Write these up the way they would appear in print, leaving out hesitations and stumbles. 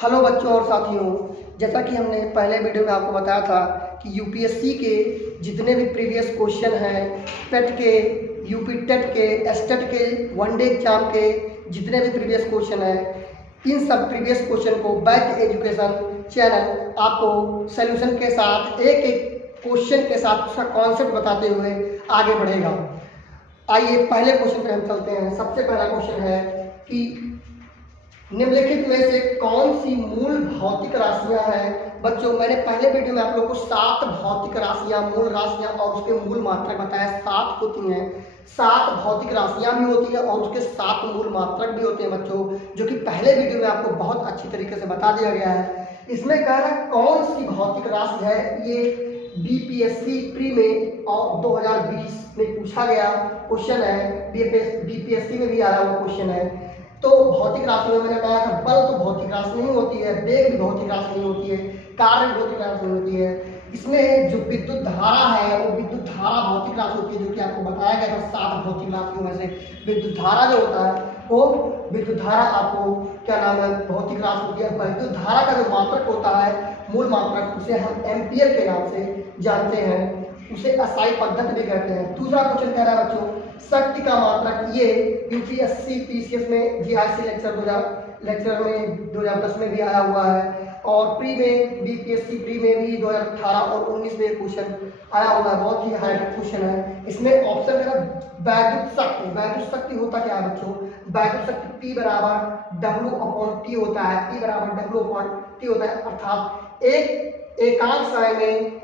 Hello बच्चों और साथियों, जैसा कि हमने पहले वीडियो में आपको बताया था कि यूपीएससी के जितने भी प्रीवियस क्वेश्चन हैं, टेट के, यूपी टेट के, एसटेट के, वनडे एग्जाम के जितने भी प्रीवियस क्वेश्चन हैं, इन सब प्रीवियस क्वेश्चन को बैक एजुकेशन चैनल आपको सॉल्यूशन के साथ एक एक क्वेश्चन के साथ उसका कॉन्सेप्ट बताते हुए आगे बढ़ेगा। आइए पहले क्वेश्चन पे हम चलते हैं। सबसे पहला क्वेश्चन है कि निम्नलिखित में से कौन सी मूल भौतिक राशियां हैं। बच्चों, मैंने पहले वीडियो में आप लोगों को 7 भौतिक राशियां, मूल राशियां और उसके मूल मात्रक बताया। 7 होती हैं, 7 भौतिक राशियां भी होती हैं और उसके 7 मूल मात्रक भी होते हैं बच्चों, जो कि पहले वीडियो में आपको बहुत अच्छी तरीके से बता दिया गया है। इसमें कह रहा है कौन सी भौतिक राशि है। ये बीपीएससी प्री में और 2020 में पूछा गया क्वेश्चन है, बीपीएससी में भी आया हुआ क्वेश्चन है। तो भौतिक राशि में मैंने कहा था बल तो भौतिक राशि नहीं होती है, वेग भी भौतिक राशि नहीं होती है, कार्य भी भौतिक राशि नहीं होती है। इसमें जो विद्युत धारा है वो विद्युत धारा भौतिक राशि होती है, जो कि आपको बताया गया था 7 भौतिक राशियों में से विद्युत धारा जो होता है वो विद्युत धारा आपको क्या नाम है भौतिक राशि होती है। विद्युत धारा का जो मात्रक होता है, मूल मात्रक, उसे हम एम्पियर के नाम से जानते हैं, उसे असाई पद्धति भी कहते हैं। दूसरा क्वेश्चन कह रहा है बच्चों शक्ति का मात्रक। ये यूपीएससी पीसीएस में जीआईसी लेक्चर में 2010 में भी आया हुआ है और प्री में बीपीएससी प्री में भी 2018 और 19 में क्वेश्चन आया हुआ है। बहुत ही हाई क्वेश्चन है। इसमें ऑप्शन है वैद्युत शक्ति। वैद्युत शक्ति होता क्या है बच्चों? वैद्युत शक्ति P बराबर W/T होता है। P बराबर W/T होता है, अर्थात एक एकांक समय में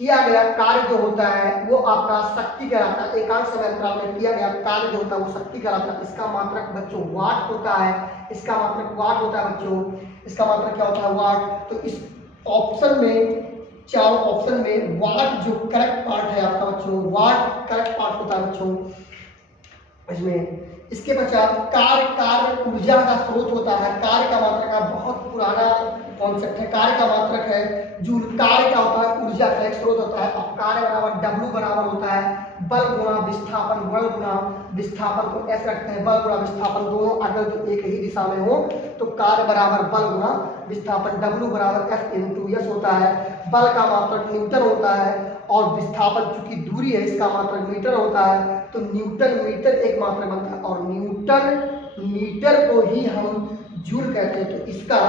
किया गया कार्य जो होता है वो आपका शक्ति कहलाता है। एकांक समय अंतराल में किया गया कार्य जो होता है वो शक्ति कहलाता है। इसका मात्रक बच्चों वाट होता है। इसका मात्रक वाट होता है बच्चों। इसका मात्रक क्या होता है? वाट। तो इस ऑप्शन में, चारों ऑप्शन में वाट जो करेक्ट पार्ट है आपका बच्चों, वाट करेक्ट पार्ट होता है बच्चों इसमें। इसके पश्चात कार्य ऊर्जा का स्रोत होता है। कार्य का मात्रक का बहुत पुराना कॉन्सेप्ट है। कार्य का मात्रक है जूल। कार्य क्या होता है? ऊर्जा का एक स्रोत होता है। और कार्य बराबर W बराबर होता है बल गुणा विस्थापन। बल गुणा विस्थापन को ऐसे रखते हैं, बल गुणा विस्थापन दोनों अगर जो एक ही दिशा में हो तो कार्य बराबर बल गुणा विस्थापन W बराबर F/S होता है। बल का मात्रक न्यूटन होता है और विस्थापन चूंकि दूरी है इसका मात्रक मीटर होता है, तो न्यूटन मीटर एक मात्रक बनता है और न्यूटन मीटर को ही हम जूल कहते हैं। तो इसका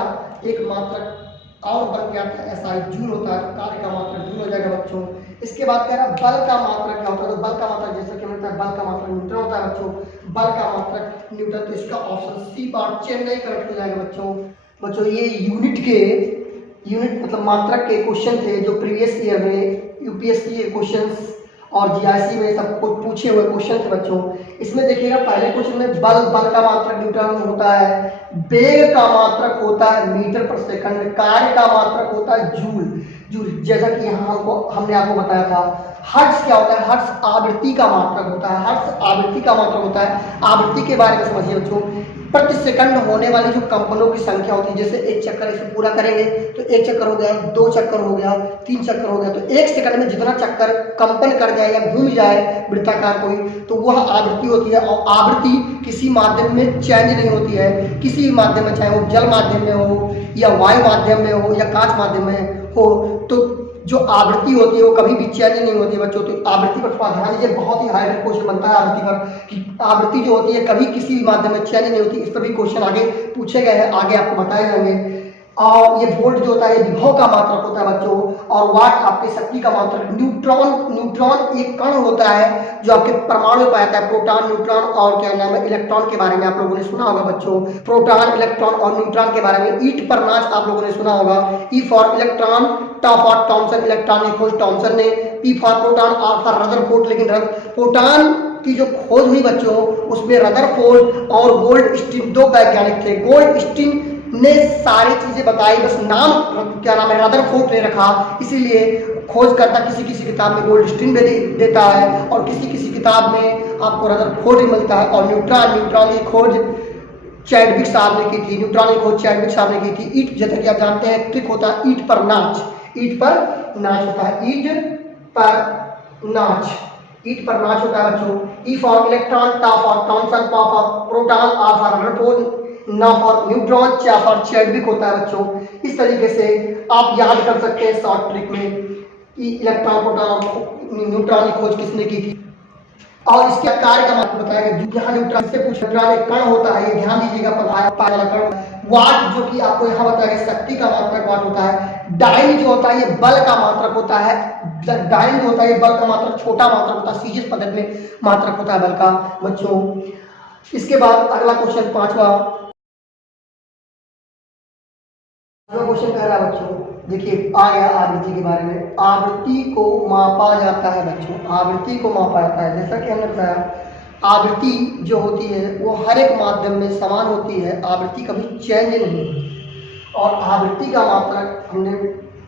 एक मात्रक और बन गया था SI जूल होता है। तो कार्य का मात्रक जूल हो जाएगा बच्चों। इसके बाद कह रहा है बल का मात्रक क्या होता है? तो बल का मात्रक जैसा कि मिलता है बल का मात्रक न्यूटन होता है बच्चों। बल का मात्रक न्यूटन। तो इसका ऑप्शन सी पार्ट चेन्नई करेक्ट हो जाएगा बच्चों। ये यूनिट मतलब मात्रक के क्वेश्चन थे जो प्रीवियस ईयर में यूपीएससी के क्वेश्चंस और जीआईसी में सब कुछ पूछे हुए क्वेश्चन थे बच्चों। इसमें देखिएगा पहले क्वेश्चन में बल का मात्रक न्यूटन होता है, वेग का मात्रक होता है मीटर पर सेकंड, कार्य का मात्रक होता है जूल। जैसा कि यहाँ हमने आपको बताया था। हर्ट्ज क्या होता है? हर्ट्ज आवृत्ति का मात्रक होता है। हर्ट्ज आवृत्ति का मात्रक होता है। आवृत्ति के बारे में समझिए बच्चों। प्रति सेकंड होने वाली जो कंपनों की संख्या होती है, जैसे एक चक्कर इसे पूरा करेंगे तो एक चक्कर हो गया, 2 चक्कर हो गया, 3 चक्कर हो गया, तो एक सेकंड में जितना चक्कर कंपन कर जाए या घूम जाए वृत्ताकार कोई, तो वह आवृत्ति होती है। और आवृत्ति किसी माध्यम में चेंज नहीं होती है। किसी भी माध्यम में, चाहे वो जल माध्यम में हो या वायु माध्यम में हो या कांच माध्यम में हो, तो जो आवृत्ति होती है वो कभी भी चेंज नहीं होती है बच्चों। तो आवृत्ति पर थोड़ा ध्यान दीजिए, बहुत ही हाई क्वेश्चन बनता है आवृत्ति पर कि आवृत्ति जो होती है कभी किसी भी माध्यम में चेंज नहीं होती। इस पर भी क्वेश्चन आगे पूछे गए हैं, आगे आपको बताए जाएंगे। और ये वोल्ट जो होता है विभव का मात्रक होता है बच्चों। और वाट आपके शक्ति का मात्रक। न्यूट्रॉन एक कण होता है जो आपके परमाणु में पाया जाता है। प्रोटॉन, न्यूट्रॉन और क्या नाम है इलेक्ट्रॉन के बारे में आप लोगों ने सुना होगा बच्चों। प्रोटॉन, इलेक्ट्रॉन और न्यूट्रॉन के बारे में ईट पर नाच आप लोगों ने सुना होगा। ई फॉर इलेक्ट्रॉन, ट फॉर थॉमसन, इलेक्ट्रॉन की खोज थॉमसन ने, P for proton, R for Rutherford. लेकिन प्रोटॉन की जो खोज हुई बच्चों उसमें रदरफोर्ड और गोल्डस्टीन 2 वैज्ञानिक थे। गोल्डस्टीन ने सारी चीजें बताई, बस नाम क्या नाम है रदरफोर्ड ने रखा। इसीलिए खोजकर्ता किसी किताब में गोल्डस्टीन देता है और किसी किताब में आपको रदरफोर्ड मिलता है। और न्यूट्रॉन की खोज चैडविक साहब ने की थी। न्यूट्रॉन की खोज चैडविक साहब ने की थी। ईट, जैसा कि आप जानते हैं ट्रिक होता है ईट पर नाच। ईट पर नाच होता है, ईट पर नाच, ईट पर नाच होता है बच्चों। ई फॉर इलेक्ट्रॉन, टा फॉर थॉमसन, पा for proton, R for Rutherford, न फॉर न्यूट्रॉन चा फॉर चैडविक होता है बच्चों। इस तरीके से आप याद कर सकते हैं शॉर्ट ट्रिक में कि इलेक्ट्रॉन प्रोटॉन न्यूट्रॉन की खोज किसने की थी। और इसके कार्य का मतलब बताया गया। यहाँ न्यूट्रॉन से पूछ न्यूट्रॉन एक कण होता है, ये ध्यान दीजिएगा, वाला कण। वाट जो कि आपको यहाँ बताया गया शक्ति का मात्रक वाट होता है। डाइन जो होता है ये बल का मात्रक होता है। डाइन जो होता है ये बल का मात्रक छोटा मात्रक होता है, सीजीएस पद्धति में मात्रक होता है बल का बच्चों। इसके बाद अगला क्वेश्चन पांचवा क्वेश्चन कह रहा है बच्चों, देखिए आ गया आवृत्ति के बारे में। आवृत्ति को मापा जाता है बच्चों, आवृत्ति को मापा जाता है। जैसा कि हमने बताया आवृत्ति जो होती है वो हर एक माध्यम में समान होती है, आवृत्ति कभी चेंज नहीं होती। और आवृत्ति का मात्रक हमने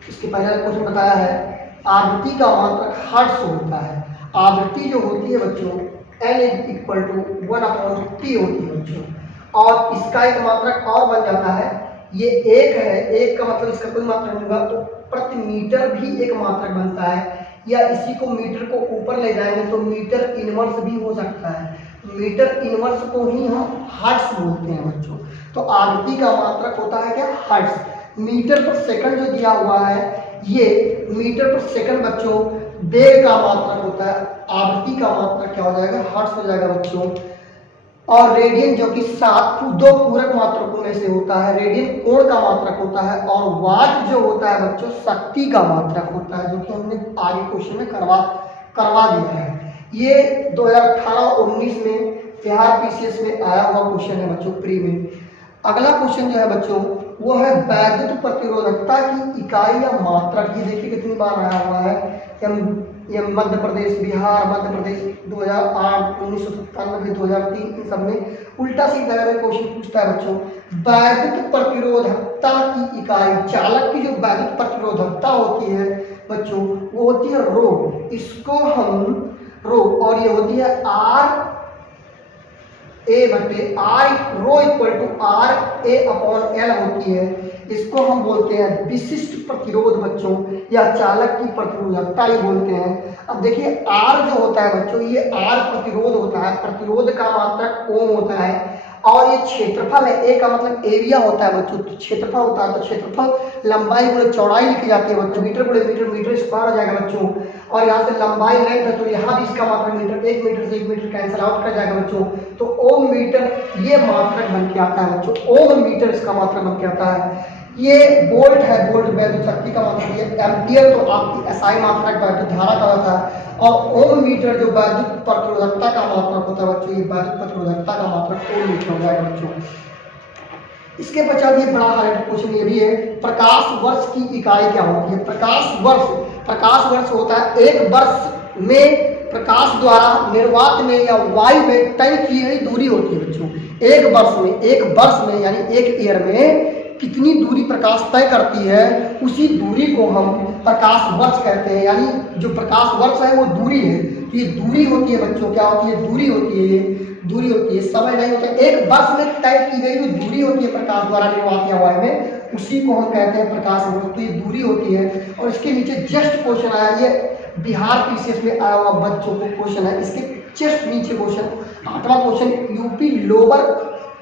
इसके पहले क्वेश्चन बताया है, आवृत्ति का मात्रक हर्ट्ज होता है। आवृत्ति जो होती है बच्चों N=1/T होती है बच्चों। और इसका एक मात्रक और बन जाता है, ये एक है, एक का मतलब इसका कोई मात्रक नहीं होगा तो प्रति मीटर भी एक मात्रक बनता है। या इसी को मीटर को ऊपर ले जाएंगे तो मीटर इनवर्स भी हो सकता है। मीटर इनवर्स को ही हम हर्ट्ज बोलते हैं बच्चों। तो आवृत्ति का मात्रक होता है क्या, हर्ट्ज। मीटर पर सेकंड जो दिया हुआ है ये मीटर पर सेकंड बच्चों वेग का मात्रक होता है। आवृत्ति का मात्रक क्या हो जाएगा, हर्ट्ज हो जाएगा बच्चों। और रेडियन जो कि 7 दो पूरक मात्रकों में से होता है, रेडियन कोण का मात्रक होता है। और वाट जो होता है बच्चों शक्ति का मात्रक होता है, जो कि हमने आगे क्वेश्चन में करवा दिया है। ये 2018-19 में बिहार पीसीएस में आया हुआ क्वेश्चन है बच्चों प्री में। अगला क्वेश्चन जो है बच्चों वो है वैद्युत प्रतिरोधकता की इकाई या मात्रक। ये देखिए कितनी बार आया हुआ है, ये मध्य प्रदेश, बिहार, मध्य प्रदेश 2008, 1997, 2003 इन सब में उल्टा सीधा क्वेश्चन पूछता है बच्चों। वैद्युत प्रतिरोधकता की इकाई, चालक की जो वैद्युत प्रतिरोधकता होती है बच्चों वो होती है रो। इसको हम रो, और ये होती है आर ए बटे आर, रो RA/L होती है। इसको हम बोलते हैं विशिष्ट प्रतिरोध बच्चों, या चालक की प्रतिरोधकता ही बोलते हैं। अब देखिए आर जो होता है बच्चों ये आर प्रतिरोध होता है, प्रतिरोध का मात्रक ओम होता है। और ये क्षेत्रफल है, ए का मतलब एरिया होता है बच्चों, तो क्षेत्रफल होता है। तो क्षेत्रफल लंबाई गुणे चौड़ाई लिखी जाती है बच्चों, मीटर गुणे मीटर, मीटर स्क्वायर हो जाएगा बच्चों। और यहाँ से लंबाई लेंथ है तो यहाँ भी इसका मात्रक मीटर, 1 मीटर से 1 मीटर कैंसिल आउट कर जाएगा बच्चों। तो ओम मीटर ये मात्रक बन के आता है बच्चों, ओम मीटर इसका मात्रक बन के आता है। ये वोल्ट है, वोल्ट वैद्युत शक्ति का मात्रक। ये एम्पियर तो आपकी एसआई मात्रक वैद्युत धारा का होता है। और ओम मीटर जो वैद्युत प्रतिरोधकता का मात्रक होता है बच्चों, ये वैद्युत प्रतिरोधकता का मात्रक ओम मीटर हो जाएगा बच्चों। इसके पश्चात ये बड़ा हाईलाइट क्वेश्चन ये भी है, प्रकाश वर्ष की इकाई क्या होती है। प्रकाश वर्ष होता है एक वर्ष में प्रकाश द्वारा निर्वात में या वायु में तय की गई दूरी होती है बच्चों। एक वर्ष में यानी एक ईयर में कितनी दूरी प्रकाश तय करती है, उसी दूरी को हम प्रकाश वर्ष कहते हैं। यानी जो प्रकाश वर्ष है वो दूरी है, तो ये दूरी होती है बच्चों, क्या होती है, दूरी होती है। ये दूरी होती है, समय नहीं होता। एक वर्ष में तय की गई जो दूरी होती है प्रकाश द्वारा निर्वात या वायु में, उसी को हम कहते हैं प्रकाश वर्ष। तो ये दूरी होती है। और इसके नीचे जस्ट क्वेश्चन आया, ये बिहार पीसीएस में आया हुआ बच्चों को क्वेश्चन है। इसके जस्ट नीचे क्वेश्चन 8वां क्वेश्चन यूपी लोअर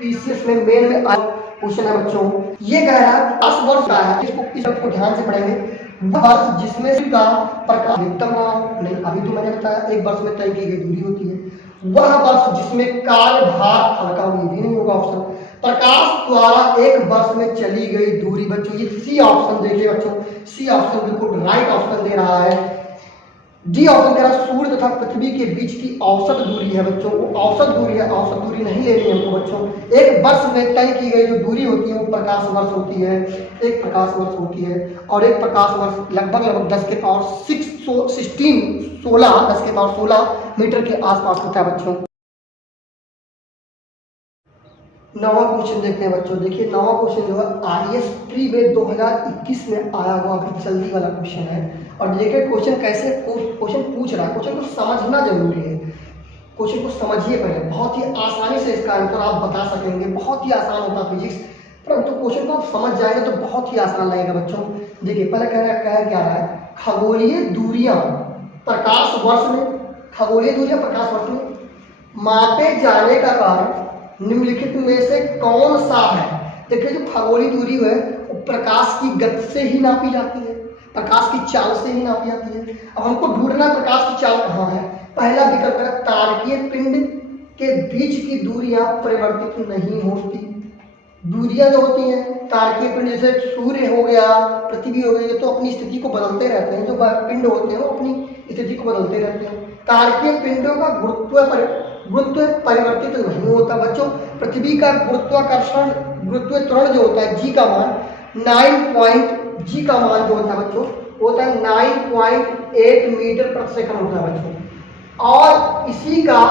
पीसीएस में मेन में आया क्वेश्चन है बच्चों। ये कह रहा है 10 वर्ष का है, इसको ध्यान से पढ़ेंगे। वर्ष जिसमें का प्रकाश अधिकतम नहीं, अभी तो मैंने बताया एक वर्ष में तय की गई दूरी होती है। वह वर्ष जिसमें काल भार हल्का हो, ये भी नहीं होगा ऑप्शन। प्रकाश द्वारा एक वर्ष में चली गई दूरी बच्चों, ये सी ऑप्शन देखिए बच्चों, सी ऑप्शन बिल्कुल राइट ऑप्शन दे रहा है। डी ऑप्शन कह रहा है सूर्य तथा पृथ्वी के बीच की औसत दूरी है बच्चों, वो औसत दूरी है, औसत दूरी नहीं लेनी है हमको बच्चों। एक वर्ष में तय की गई जो दूरी होती है वो प्रकाश वर्ष होती है, एक प्रकाश वर्ष होती है। और एक प्रकाश वर्ष लगभग 10 के पावर 16 मीटर के आसपास होता है बच्चों। 9वां क्वेश्चन देखते हैं बच्चों। देखिए 9वां क्वेश्चन जो है आईएएस प्री में 2021 में आया हुआ अभी जल्दी वाला क्वेश्चन है। और देखिए क्वेश्चन कैसे क्वेश्चन पूछ रहा है, क्वेश्चन को समझना जरूरी है। क्वेश्चन को समझिए पहले, बहुत ही आसानी से इसका आंसर आप बता सकेंगे। बहुत ही आसान होता है फिजिक्स, परंतु क्वेश्चन को आप समझ जाएंगे तो बहुत ही आसान लगेगा बच्चों। देखिए पहले कह क्या रहा है, खगोलीय दूरियां प्रकाश वर्ष में, खगोलीय दूरियां प्रकाश वर्ष में मापे जाने का कारण निम्नलिखित में से कौन सा है? देखिए जो खगोलीय दूरी है वो प्रकाश की गति से ही नापी जाती है, प्रकाश की चाल से ही नापी जाती है। अब हमको ढूंढना प्रकाश की चाल कहाँ है। पहला विकल्प है तारकीय पिंड के बीच की दूरियां परिवर्तित नहीं होती। दूरियां जो होती हैं तारकीय पिंड, जैसे सूर्य हो गया, पृथ्वी हो गई, ये तो अपनी स्थिति को बदलते रहते हैं। जो पिंड होते हैं वो अपनी स्थिति को बदलते रहते हैं। तारकीय पिंडों का गुरुत्व परिवर्तित नहीं होता बच्चों। पृथ्वी का गुरुत्वाकर्षण गुरुत्व त्वरण जो होता है जी का मान 9 का मान जो होता है बच्चों वो होता है 9.8 मीटर प्रति सेकंड होता है बच्चों। और इसी का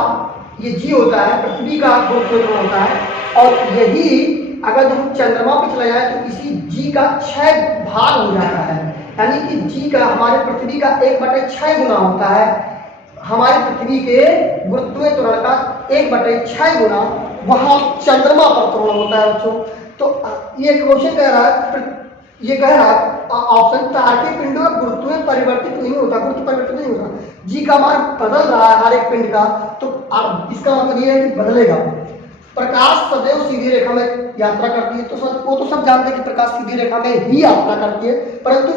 ये जी होता है, पृथ्वी का गुरुत्व त्वरण होता है। और यही अगर हम चंद्रमा पे चला जाए तो इसी जी का 6 भाग हो जाता है, यानी कि जी का हमारे पृथ्वी का 1/6 गुना होता है। हमारी पृथ्वी के गुरुत्व त्वरण का 1/6 गुना वहां चंद्रमा पर त्वरण होता है बच्चों। तो ये क्वेश्चन कह रहा है, ये कह रहा है ऑप्शन तारकीय पिंडों का गुरुत्व परिवर्तित नहीं होता, गुरुत्व परिवर्तित नहीं होता। जी का मान बदल रहा है हर एक पिंड का, तो अब इसका मतलब ये है कि बदलेगा। प्रकाश सदैव सीधी रेखा में यात्रा करती है, तो वो तो सब जानते हैं कि प्रकाश सीधी रेखा में ही यात्रा करती है, परंतु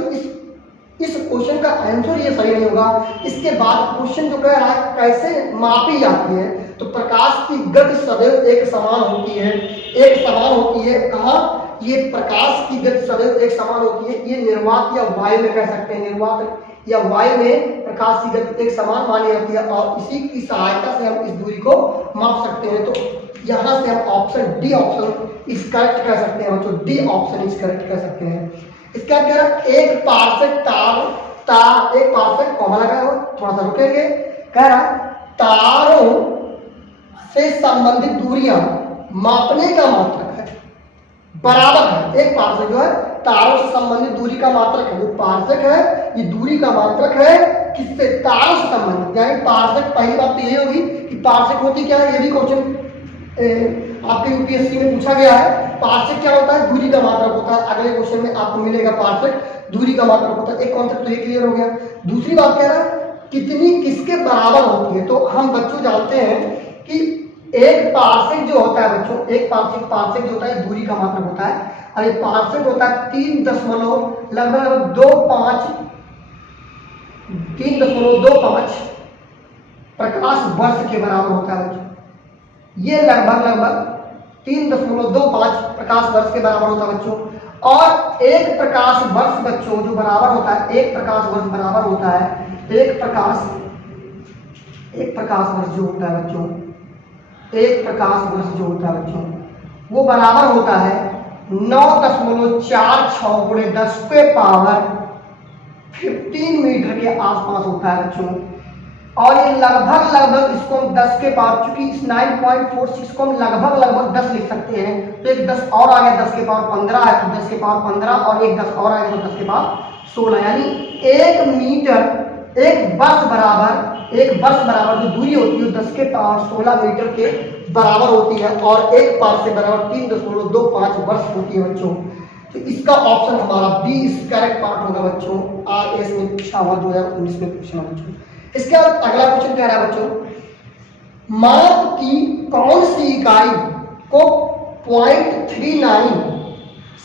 इस क्वेश्चन का आंसर ये सही नहीं होगा। इसके बाद क्वेश्चन जो कह रहा है कैसे मापी जाती है, तो प्रकाश की गति सदैव एक समान होती है, एक समान होती है। कहाँ? ये प्रकाश की गति सदैव एक समान होती है, ये निर्वात या वायु में कह सकते हैं। निर्वात या वायु में प्रकाश की गति एक समान मानी जाती है और इसी की सहायता से हम इस दूरी को माप सकते हैं। तो यहाँ से हम ऑप्शन डी ऑप्शन इस करेक्ट कह सकते हैं बच्चों, डी ऑप्शन इस करेक्ट कह सकते हैं। इसका कह रहा है एक पार्सेक तार एक पार्सेक कॉमा लगा है, थोड़ा सा रुकेंगे। कह रहा तारों से संबंधित दूरियां मापने का मात्रक है बराबर है। एक पार्सेक जो है तारों से संबंधित दूरी का मात्रक है, जो पार्सेक है ये दूरी का मात्रक है किससे? तारों से संबंधित। यानी पार्सेक, पहली बात तो ये होगी कि पार्सेक होती क्या है, ये भी क्वेश्चन आपके यूपीएससी में पूछा गया है। पार्सेक क्या होता है? दूरी का मात्रक होता है। अगले क्वेश्चन में आपको मिलेगा पार्सेक दूरी का मात्रक होता है। एक कॉन्सेप्ट तो ये क्लियर हो गया। दूसरी बात कह रहा है कितनी किसके बराबर होती है। तो हम बच्चों जानते हैं कि एक पार्सेक जो होता है बच्चों, एक पार्सेक जो होता है दूरी का मात्रक होता है, और ये पार्सेक होता है 3.25 प्रकाश वर्ष के बराबर होता है बच्चों। ये लगभग 3.25 प्रकाश वर्ष के बराबर होता है बच्चों। और एक प्रकाश वर्ष बच्चों जो बराबर होता है, एक प्रकाश वर्ष बराबर होता है, एक प्रकाश वर्ष जो होता है बच्चों, एक प्रकाश वर्ष जो होता है बच्चों वो बराबर होता है 9.46 गुणे 10 के पावर 15 मीटर के आसपास होता है बच्चों। और ये लगभग इसको हम 10 के पावर, चूंकि इस 9.46 को हम लगभग 10 लिख सकते हैं, तो एक 10 और आ गया, 10 के पावर 15 है तो 10 के पावर 15 और एक 10 और आएगा तो 10 के पावर 16, यानी 1 मीटर एक वर्ष बराबर जो दूरी होती है 10 के पावर 16 मीटर के बराबर होती है और एक पार से बराबर 3.25 वर्ष होती है बच्चों। तो इसका ऑप्शन हमारा बी इस करेक्ट पार्ट होगा बच्चों। आरएस में पूछा हुआ 2019 में पूछा बच्चों। इसके बाद अगला क्वेश्चन कह रहा है बच्चों, माप की कौन सी इकाई को 0.39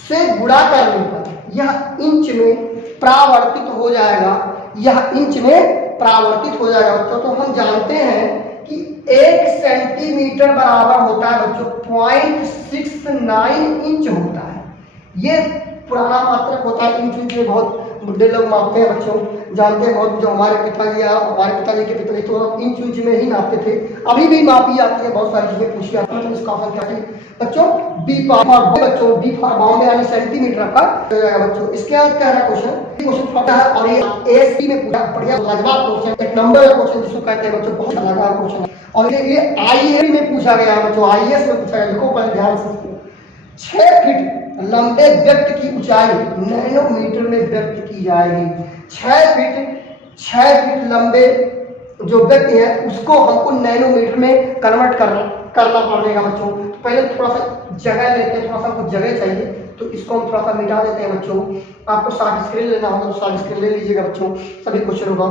से गुणा करने पर यह इंच में परावर्तित हो जाएगा, यह इंच में परावर्तित हो जाएगा बच्चों। तो हम जानते हैं कि 1 सेंटीमीटर बराबर होता है बच्चों 0.69 इंच होता है। ये पुराना मात्रक होता है, इंच में बहुत बुढ़े लोग मापते हैं बच्चों, जानते हैं बहुत। जो हमारे पिताजी या हमारे पिताजी के पिताजी तो इंच में ही नापते थे, अभी भी मापी जाती है, बहुत सारी चीजें पूछी जाती है। तो इसका ऑप्शन क्या है बच्चों? बी फॉर बच्चों, बी फॉर बाउंड यानी सेंटीमीटर का हो जाएगा बच्चों। इसके बाद क्या है क्वेश्चन छोटा है और ये एससी में पूरा बढ़िया लाजवाब क्वेश्चन, एक नंबर का क्वेश्चन जिसको कहते हैं बच्चों, बहुत लाजवाब क्वेश्चन है। और ये आईएएस में पूछा गया है बच्चों, आईएएस में पूछा गया, लिखो पहले ध्यान से। 6 फीट लंबे व्यक्ति की ऊंचाई नैनोमीटर में व्यक्त की जाएगी। 6 फीट लंबे जो व्यक्ति है उसको हमको नैनोमीटर में कन्वर्ट करना पड़ेगा बच्चों। तो पहले थोड़ा सा जगह लेते हैं, थोड़ा सा हमको जगह चाहिए, तो इसको हम थोड़ा सा मिटा देते हैं बच्चों। आपको शॉर्ट स्क्रीन लेना होगा तो शॉर्ट स्क्रीन ले लीजिएगा बच्चों, सभी क्वेश्चन होगा।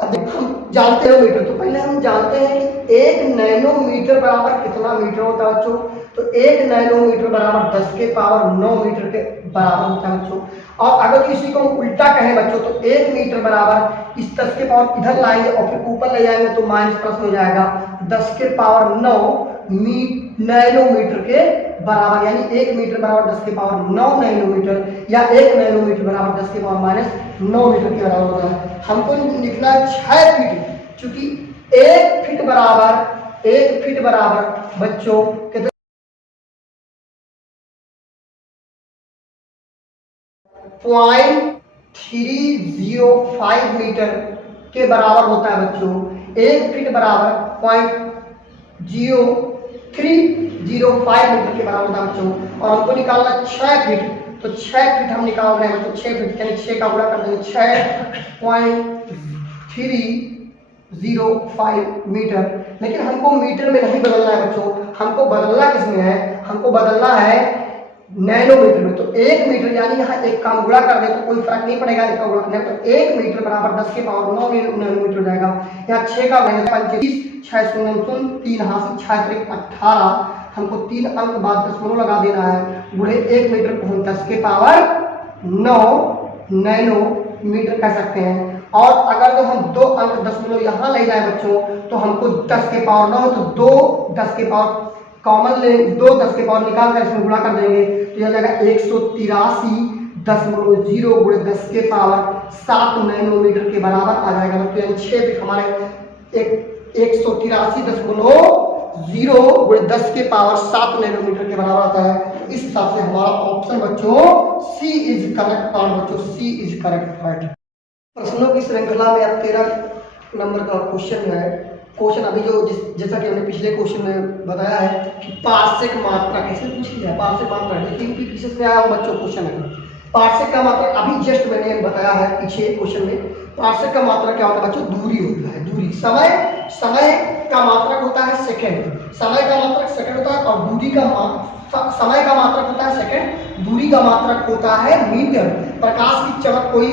अब हम जानते हैं मीटर, तो पहले हम जानते हैं कि 1 नैनोमीटर बराबर कितना मीटर होता है बच्चों। तो 1 नैनोमीटर बराबर 10 के पावर 9 मीटर के बराबर होता है बच्चों। और अगर इसी को हम उल्टा कहें बच्चों तो 1 मीटर बराबर इस 10 के पावर इधर लाएंगे और फिर ऊपर ले जाएंगे तो माइनस प्लस हो जाएगा 10 के पावर 9 नैनोमीटर के बराबर, यानी 1 मीटर बराबर 10 के पावर 9 नैनोमीटर या 1 नैनोमीटर बराबर 10 के पावर माइनस 9 मीटर के बराबर होता है। हमको लिखना है 6 फीट, क्योंकि 1 फीट बराबर बच्चों कितने 0.305 मीटर के बराबर होता है बच्चों। 1 फीट बराबर 0.0305 मीटर के बराबर होता है बच्चों। और हमको निकालना 6 फीट, तो 6 फीट हम निकाल रहे हैं बच्चों। 6 फीट यानी 6 का गुणा कर देंगे 6.305 मीटर। लेकिन हमको मीटर में नहीं बदलना है बच्चों, हमको बदलना किस में है, हमको बदलना है नैनोमीटर में। तो 1 मीटर यानी यहाँ एक काम गुणा कर दे तो कोई फर्क नहीं पड़ेगा, एक का गुणा करने तो 1 मीटर बराबर 10 के पावर 9 नैनोमीटर हो जाएगा। यहाँ 6 का 25 6 0 3 हासिल 6 18, हमको 3 अंक बाद दशमलव लगा देना है, गुणे 1 मीटर को हम 10 के पावर 9 नैनोमीटर कह सकते हैं। और अगर तो हम 2 अंक दशमलव यहाँ ले जाए बच्चों तो हमको 10 के पावर 9 तो 2 10 के पावर कॉमन ले, 2 10 के पावर निकाल कर इसमें गुणा कर देंगे तो यह जाएगा 183.0 गुणे 10 के पावर 7 नैनोमीटर के बराबर आ जाएगा। तो यानी 6 फीट हमारे 183.0 गुणे 10 के पावर 7 नैनोमीटर के बराबर आता है। तो इस हिसाब से हमारा ऑप्शन बच्चों सी इज करेक्ट पार्ट बच्चों, सी इज करेक्ट पार्ट। प्रश्नों की श्रृंखला में अब 13 नंबर का क्वेश्चन है। क्वेश्चन अभी जो जैसा कि हमने पिछले क्वेश्चन में बताया है कि पार्श्विक मात्रा कैसे पूछ लिया है। पार्श्विक मात्रा यूपी पीछे से आया बच्चों क्वेश्चन है। पार्श्विक का मात्रा अभी जस्ट मैंने बताया है पीछे क्वेश्चन में। पार्श्विक का मात्रा क्या होता है बच्चों, दूरी होता है, दूरी। समय का मात्रक होता है सेकंड, समय का मात्रक सेकंड होता है। और दूरी का समय का मात्रक होता है सेकंड, दूरी का मात्रक होता है मीटर। प्रकाश की चमक कोई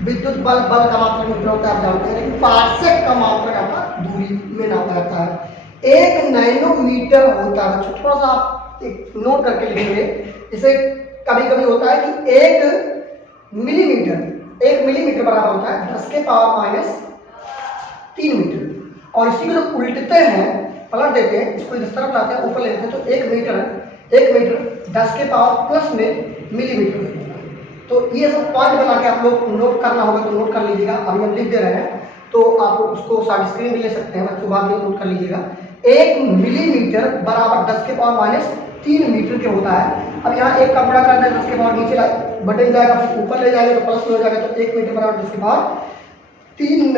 विद्युत बल का मात्रक मीटर होता है आप जानते हैं, लेकिन पार्श्विक का मात्रक आपका दूरी में नापा जाता है। 1 नैनोमीटर होता है बच्चों, थोड़ा सा आप एक नोट करके लिखेंगे। जैसे कभी कभी होता है कि 1 मिलीमीटर बराबर होता है 10 के पावर माइनस 3 मीटर। और इसी को जब उल्टते हैं, पलट देते हैं, इसको इस तरफ लाते हैं, ऊपर लेते हैं तो 1 मीटर 10 के पावर प्लस में मिलीमीटर। तो ये सब पॉइंट बना के आप लोग नोट करना होगा तो नोट कर लीजिएगा। अभी हम लिख दे रहे हैं तो आप उसको साइड स्क्रीन भी ले सकते हैं बच्चों, बाद में नोट कर लीजिएगा। 1 मिलीमीटर बराबर 10 के पावर माइनस 3 मीटर के होता है। अब यहाँ 1 का गुणा कर दें 10 के पावर नीचे बटन जाएगा, फिर ऊपर ले जाएंगे तो प्लस में हो जाएगा। तो 1 मीटर बराबर 10 के पावर 3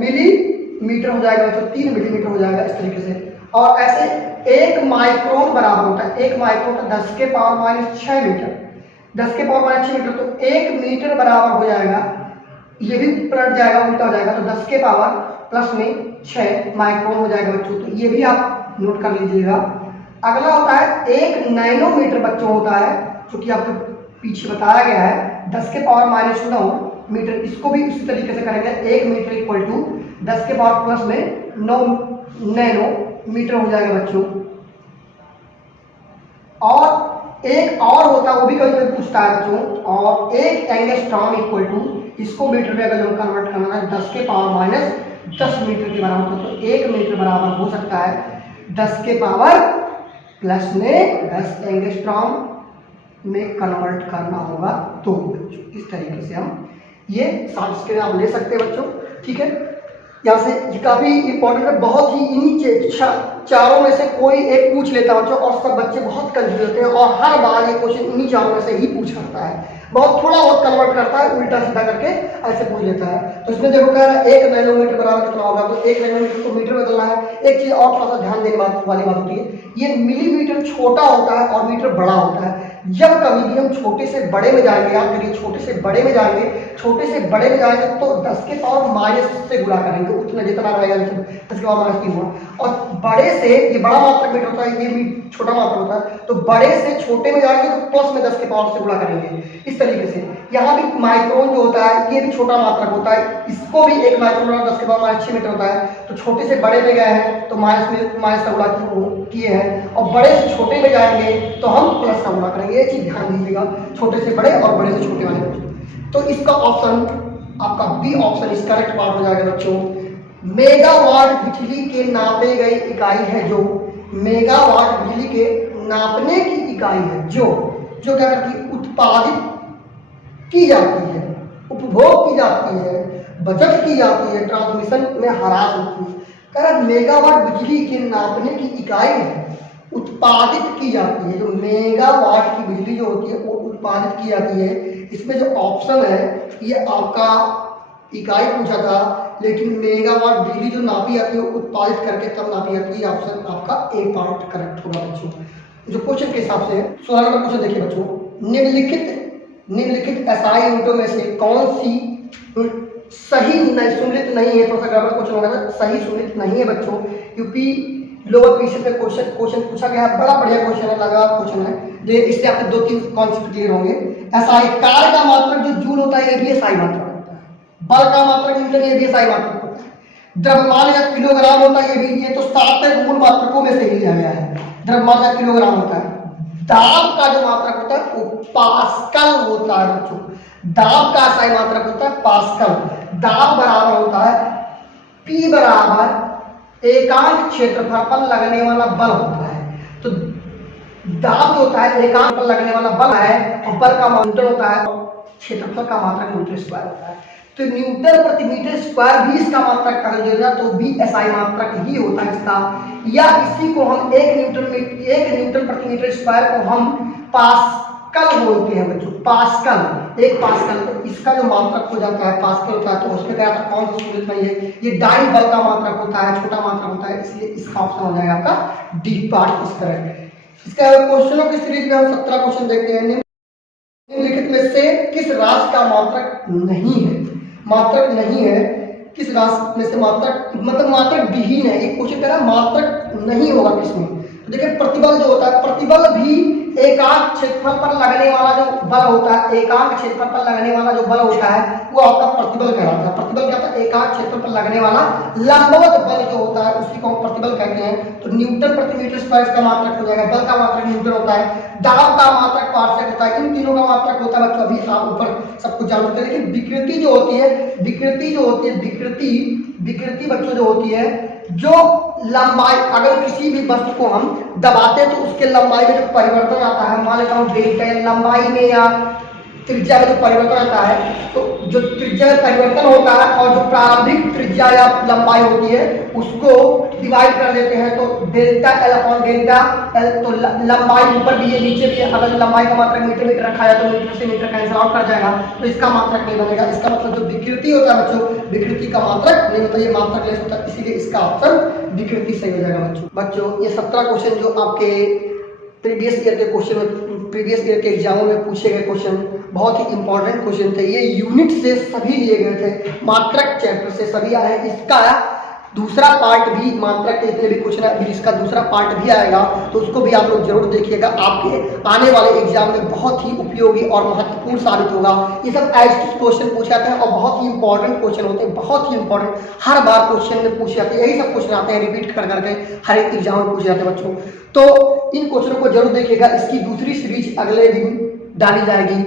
मिलीमीटर हो जाएगा, तो 3 मिलीमीटर हो जाएगा इस तरीके से। और ऐसे 1 माइक्रोन बराबर होता है, 1 माइक्रोन 10 के पावर माइनस 6 मीटर, 10 के पावर माइनस 6 मीटर। तो 1 मीटर बराबर हो जाएगा, ये भी पलट जाएगा, उल्टा हो जाएगा, तो 10 के पावर प्लस में 6 माइक्रोन हो जाएगा बच्चों। तो ये भी आप नोट कर लीजिएगा। अगला होता है 1 नैनोमीटर बच्चों होता है, जो कि आपको पीछे बताया गया है 10 के पावर माइनस 9 मीटर। इसको भी उसी तरीके से करेंगे। 1 मीटर इक्वल टू 10 के पावर प्लस में 9 नैनोमीटर हो जाएगा बच्चों। और एक और होता है, वो भी कभी कभी पूछता है बच्चों, और 1 एंगस्ट्रॉम इक्वल टू, इसको मीटर में अगर हम कन्वर्ट करना है 10 के पावर माइनस 10 मीटर के बराबर होता है। तो 1 मीटर बराबर हो सकता है 10 के पावर प्लस में 10 एंगस्ट्रॉम में कन्वर्ट करना होगा। तो बच्चों इस तरीके से हम ये साइड स्क्रीन आप ले सकते हैं बच्चों, ठीक है। यहाँ से ये काफ़ी इंपॉर्टेंट है, बहुत ही इन्हीं चारों में से कोई एक पूछ लेता है बच्चों, और सब बच्चे बहुत कंफ्यूज होते हैं और हर बार ये क्वेश्चन इन्हीं चारों में से ही पूछ करता है। बहुत थोड़ा बहुत कन्वर्ट करता है, उल्टा सीधा करके ऐसे पूछ लेता है। तो इसमें देखो कह रहा है 1 नैनोमीटर बराबर कितना होगा, तो 1 नैनोमीटर को मीटर में बदलना है। एक चीज़ और थोड़ा सा ध्यान देने वाली बात होती है, ये मिलीमीटर छोटा होता है और मीटर बड़ा होता है। जब कभी भी हम छोटे से बड़े में जाएंगे, याद करिए छोटे से बड़े में जाएंगे तो 10 के पावर माइनस से गुणा करेंगे, उतना जितना रहेगा 10 के पावर माइनस 3 हुआ। और बड़े से, ये बड़ा मात्रक मीटर होता है, ये छोटा मात्रक होता है, तो बड़े से छोटे में जाएंगे तो प्लस में 10 के पावर से गुणा करेंगे। इस तरीके से यहाँ भी माइक्रोन जो होता है ये भी छोटा मात्रक होता है, इसको भी 1 माइक्रोन 10 के पावर -6 मीटर होता है। तो छोटे से बड़े में गए हैं तो माइनस का गुणा किए हैं, और बड़े से छोटे में जाएंगे तो हम प्लस का गुणा करेंगे। ये चीज ध्यान दीजिएगा, छोटे से बड़े और बड़े से छोटे वाले। तो इसका ऑप्शन आपका बी ऑप्शन इस करेक्ट पार्ट हो जाएगा बच्चों। मेगावाट बिजली के नापे गई इकाई है जो, मेगावाट बिजली के नापने की इकाई है जो क्या करती है, उत्पादित की जाती है, उपभोग की जाती है, बचत की जाती है, ट्रांसमिशन में ह्रास होती है। कह रहा मेगावाट बिजली के नापने की इकाई है, उत्पादित की जाती है। जो मेगावाट की बिजली जो होती है वो उत्पादित की जाती है। इसमें जो ऑप्शन है ये आपका इकाई पूछा था, लेकिन मेगावाट बिजली जो नापी जाती है वो उत्पादित करके तब नापी जाती है। ऑप्शन आपका ए पार्ट करेक्ट होगा बच्चों। जो क्वेश्चन के हिसाब से 16 नंबर क्वेश्चन देखिए बच्चों, निम्नलिखित एसआई यूनिटों में से कौन सी सही सुमिलित नहीं है। थोड़ा सा गड़बड़ क्वेश्चन होगा ना, सही सुमिलित नहीं है बच्चों। यूपी लोअर पीछे में क्वेश्चन पूछा गया है, बड़ा बढ़िया क्वेश्चन है, लगा क्वेश्चन है। ये इससे आपके 2-3 कॉन्सेप्ट क्लियर होंगे। एसआई कार का मात्रक जो जूल होता है ये भी एसआई मात्रक होता है, बल का मात्रक न्यूटन ये भी एसआई मात्रक होता है, द्रव्यमान या किलोग्राम होता है ये भी, ये तो 7 मूल मात्रकों में से ही लिया गया है। द्रव्यमान या किलोग्राम होता है। दाब का जो मात्रक होता है वो पास्कल होता है बच्चों। दाब का एसआई मात्रक होता है पास्कल। दाब बराबर होता है P बराबर एकांक क्षेत्रफल पर लगने वाला बल होता है। तो दाब जो होता है एकांक पर लगने वाला बल है, और बल का न्यूटन होता है, क्षेत्रफल का मात्रक मीटर स्क्वायर होता है। तो न्यूटन प्रति मीटर स्क्वायर भी इसका मात्रक कर देगा, तो भी एसआई मात्रक ही होता है इसका। या इसी को हम 1 न्यूटन प्रति मीटर स्क्वायर को हम पास्कल बोलते हैं बच्चों, पास्कल, 1 पास्कल। तो इसका जो मात्रक हो जाता है पास्कल होता है। तो उसमें क्या था, कौन सा सूत्र नहीं है, ये डाई बल का मात्रक होता है, छोटा मात्रक होता है, इसलिए इसका ऑप्शन हो जाएगा आपका डी पार्ट इस तरह है। इसका क्वेश्चनों की सीरीज में हम 17 क्वेश्चन देखते हैं। निम्नलिखित में से किस राशि का मात्रक नहीं है, मात्रक नहीं है, किस राशि में से मात्रक मतलब मात्रक विहीन है। ये क्वेश्चन कह रहा है मात्रक नहीं होगा किसमें। तो देखिए प्रतिबल जो होता है, प्रतिबल भी एकांक क्षेत्रफल पर लगने वाला जो बल होता है, एकांक क्षेत्रफल पर लगने वाला जो बल होता है वो आपका प्रतिबल कहलाता है। प्रतिबल क्या होता है, एकांक क्षेत्रफल पर लगने वाला लंबवत बल जो होता है उसी को हम प्रतिबल कहते हैं। तो न्यूटन प्रति मीटर स्क्वायर का मात्रक हो जाएगा। बल का मात्रक न्यूटन होता है, दाब का मात्रक पार्सेक होता है। इन तीनों का मात्रक होता है बच्चों, अभी आप ऊपर सब कुछ जानते हैं। लेकिन विकृति जो होती है, विकृति बच्चों जो होती है, जो लंबाई, अगर किसी भी वस्तु को हम दबाते हैं तो उसके लंबाई में जो परिवर्तन आता है, मान लेता हूँ डेल्टा लंबाई में या त्रिज्या में जो परिवर्तन आता है, तो जो त्रिज्या में परिवर्तन होता है और जो प्रारंभिक त्रिज्या या लंबाई होती है उसको डिवाइड कर देते हैं, तो delta L upon delta L. तो लंबाई ऊपर भी है नीचे भी है, अगर लंबाई का मात्रक मीटर रखा है तो मीटर से मीटर कैंसिल आउट कर जाएगा, तो इसका मात्रक नहीं बनेगा। इसका मतलब जो विकृति होता है बच्चों, विकृति का मात्रक नहीं होता, ये मात्रक लेस होता है, इसीलिए इसका ऑप्शन विकृति सही हो जाएगा बच्चों। ये 17 क्वेश्चन जो आपके प्रीवियस ईयर के क्वेश्चन में, प्रीवियस ईयर के एग्जामों में पूछे गए क्वेश्चन बहुत ही इंपॉर्टेंट क्वेश्चन थे। ये यूनिट से सभी लिए गए थे, मात्रक चैप्टर से सभी आए। इसका दूसरा पार्ट भी, मात्रक के जितने भी क्वेश्चन है अभी इसका दूसरा पार्ट भी आएगा, तो उसको भी आप लोग जरूर देखिएगा। आपके आने वाले एग्जाम में बहुत ही उपयोगी और महत्वपूर्ण साबित होगा। ये सब एज क्वेश्चन पूछे जाते हैं और बहुत ही इंपॉर्टेंट क्वेश्चन होते हैं, बहुत ही इंपॉर्टेंट, हर बार क्वेश्चन में पूछे जाते हैं। यही सब क्वेश्चन आते हैं रिपीट कर करके हर एक एग्जाम में पूछे जाते हैं बच्चों। तो इन क्वेश्चनों को जरूर देखिएगा। इसकी दूसरी सीरीज अगले दिन डाली जाएगी।